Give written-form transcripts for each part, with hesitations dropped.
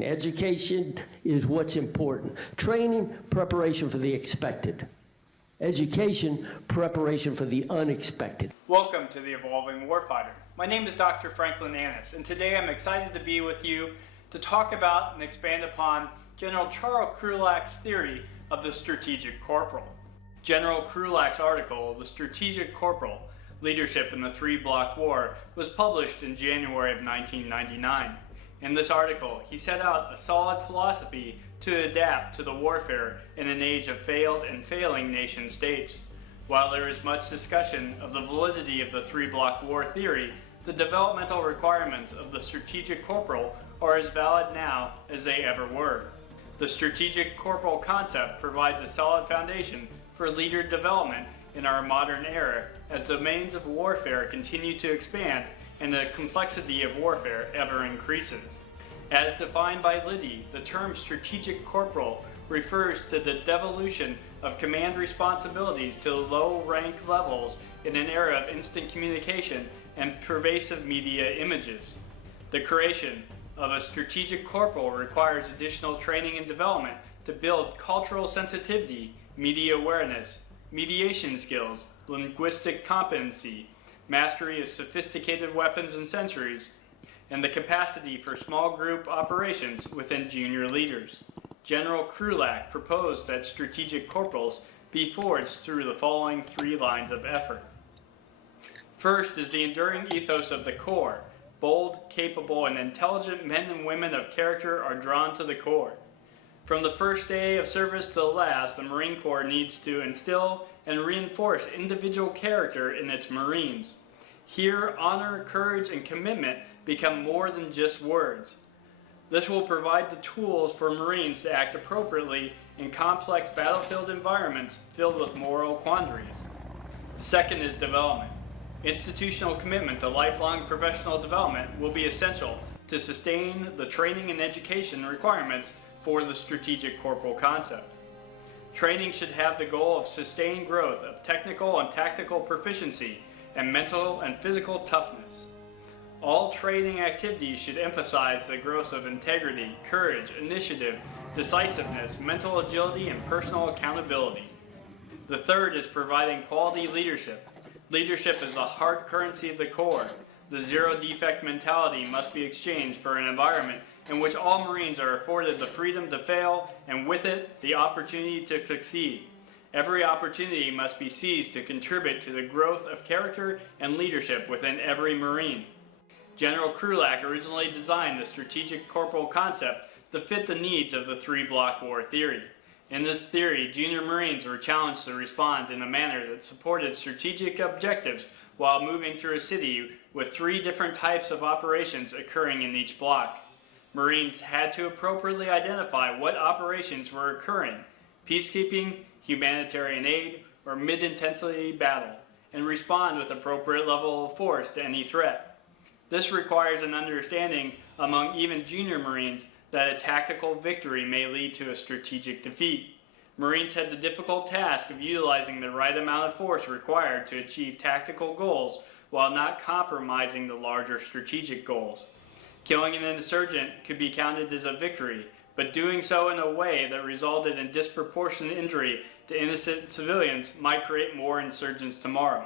training. Education is what's important. Training, preparation for the expected. Education, preparation for the unexpected. Welcome to the Evolving Warfighter. My name is Dr. Franklin Annis, and today I'm excited to be with you to talk about and expand upon General Charles Krulak's theory of the strategic corporal. General Krulak's article, The Strategic Corporal, Leadership in the Three-Block War, was published in January of 1999. In this article, he set out a solid philosophy to adapt to the warfare in an age of failed and failing nation states. While there is much discussion of the validity of the three-block war theory, the developmental requirements of the strategic corporal are as valid now as they ever were. The strategic corporal concept provides a solid foundation for leader development in our modern era as domains of warfare continue to expand and the complexity of warfare ever increases. As defined by Liddy, the term strategic corporal refers to the devolution of command responsibilities to low rank levels in an era of instant communication and pervasive media images. The creation of a strategic corporal requires additional training and development to build cultural sensitivity, media awareness, mediation skills, linguistic competency, mastery of sophisticated weapons and sensors, and the capacity for small group operations within junior leaders. General Krulak proposed that strategic corporals be forged through the following three lines of effort. First is the enduring ethos of the Corps. Bold, capable, and intelligent men and women of character are drawn to the Corps. From the first day of service to the last, the Marine Corps needs to instill and reinforce individual character in its Marines. Here, honor, courage, and commitment become more than just words. This will provide the tools for Marines to act appropriately in complex battlefield environments filled with moral quandaries. The second is development. Institutional commitment to lifelong professional development will be essential to sustain the training and education requirements for the strategic corporal concept. Training should have the goal of sustained growth of technical and tactical proficiency and mental and physical toughness. All training activities should emphasize the growth of integrity, courage, initiative, decisiveness, mental agility, and personal accountability. The third is providing quality leadership. Leadership is the hard currency of the Corps. The zero-defect mentality must be exchanged for an environment in which all Marines are afforded the freedom to fail, and with it, the opportunity to succeed. Every opportunity must be seized to contribute to the growth of character and leadership within every Marine. General Krulak originally designed the strategic corporal concept to fit the needs of the three-block war theory. In this theory, junior Marines were challenged to respond in a manner that supported strategic objectives while moving through a city with three different types of operations occurring in each block. Marines had to appropriately identify what operations were occurring: peacekeeping, humanitarian aid, or mid-intensity battle, and respond with appropriate level of force to any threat. This requires an understanding among even junior Marines that a tactical victory may lead to a strategic defeat. Marines had the difficult task of utilizing the right amount of force required to achieve tactical goals while not compromising the larger strategic goals. Killing an insurgent could be counted as a victory, but doing so in a way that resulted in disproportionate injury to innocent civilians might create more insurgents tomorrow.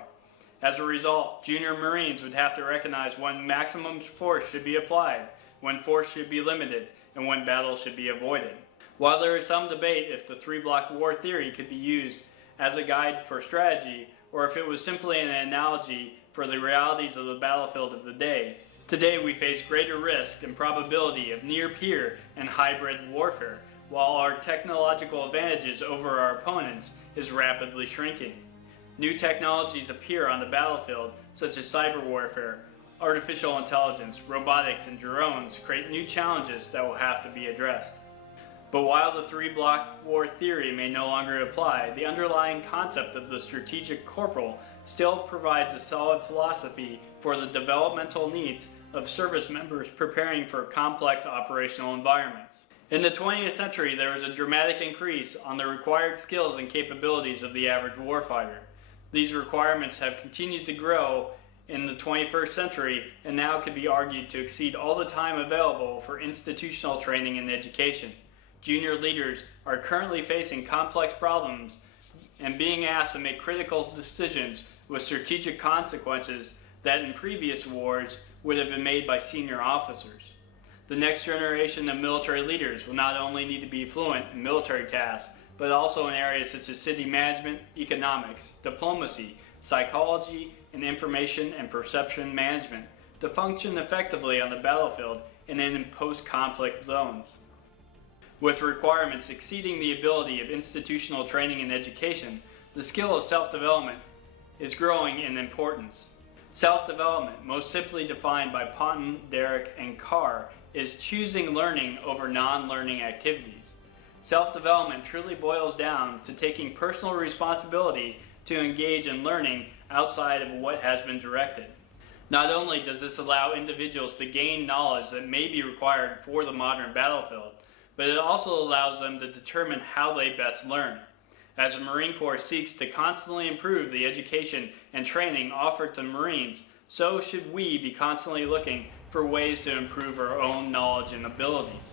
As a result, junior Marines would have to recognize when maximum force should be applied, when force should be limited, and when battle should be avoided. While there is some debate if the three-block war theory could be used as a guide for strategy, or if it was simply an analogy for the realities of the battlefield of the day, today we face greater risk and probability of near-peer and hybrid warfare, while our technological advantages over our opponents is rapidly shrinking. New technologies appear on the battlefield, such as cyber warfare, artificial intelligence, robotics, and drones create new challenges that will have to be addressed. But while the three-block war theory may no longer apply, the underlying concept of the strategic corporal still provides a solid philosophy for the developmental needs of service members preparing for complex operational environments. In the 20th century, there was a dramatic increase on the required skills and capabilities of the average warfighter. These requirements have continued to grow in the 21st century and now could be argued to exceed all the time available for institutional training and education. Junior leaders are currently facing complex problems and being asked to make critical decisions with strategic consequences that in previous wars would have been made by senior officers. The next generation of military leaders will not only need to be fluent in military tasks, but also in areas such as city management, economics, diplomacy, psychology, and information and perception management to function effectively on the battlefield and in post-conflict zones. With requirements exceeding the ability of institutional training and education, the skill of self-development is growing in importance. Self-development, most simply defined by Ponton, Derrick, and Carr, is choosing learning over non-learning activities. Self-development truly boils down to taking personal responsibility to engage in learning outside of what has been directed. Not only does this allow individuals to gain knowledge that may be required for the modern battlefield, but it also allows them to determine how they best learn. As the Marine Corps seeks to constantly improve the education and training offered to Marines, so should we be constantly looking for ways to improve our own knowledge and abilities.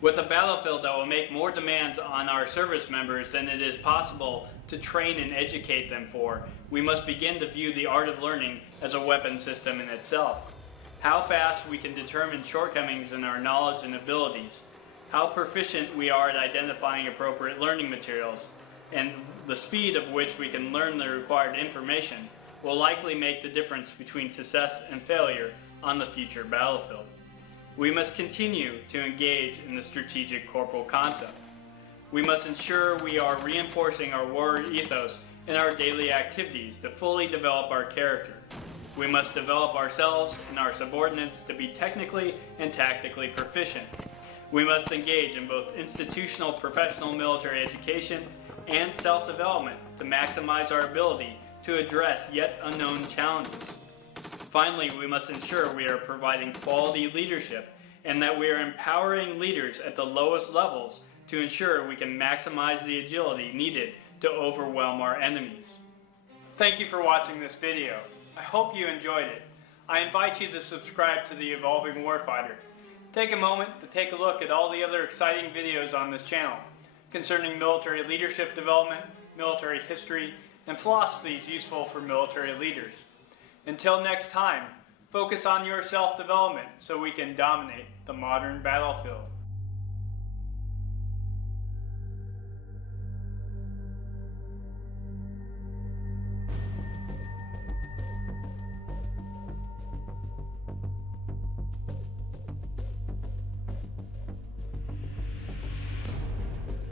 With a battlefield that will make more demands on our service members than it is possible to train and educate them for, we must begin to view the art of learning as a weapon system in itself. How fast we can determine shortcomings in our knowledge and abilities, how proficient we are at identifying appropriate learning materials, and the speed of which we can learn the required information will likely make the difference between success and failure on the future battlefield. We must continue to engage in the strategic corporal concept. We must ensure we are reinforcing our warrior ethos in our daily activities to fully develop our character. We must develop ourselves and our subordinates to be technically and tactically proficient. We must engage in both institutional professional military education and self-development to maximize our ability to address yet unknown challenges. Finally, we must ensure we are providing quality leadership and that we are empowering leaders at the lowest levels to ensure we can maximize the agility needed to overwhelm our enemies. Thank you for watching this video. I hope you enjoyed it. I invite you to subscribe to the Evolving Warfighter. Take a moment to take a look at all the other exciting videos on this channel concerning military leadership development, military history, and philosophies useful for military leaders. Until next time, focus on your self-development so we can dominate the modern battlefield.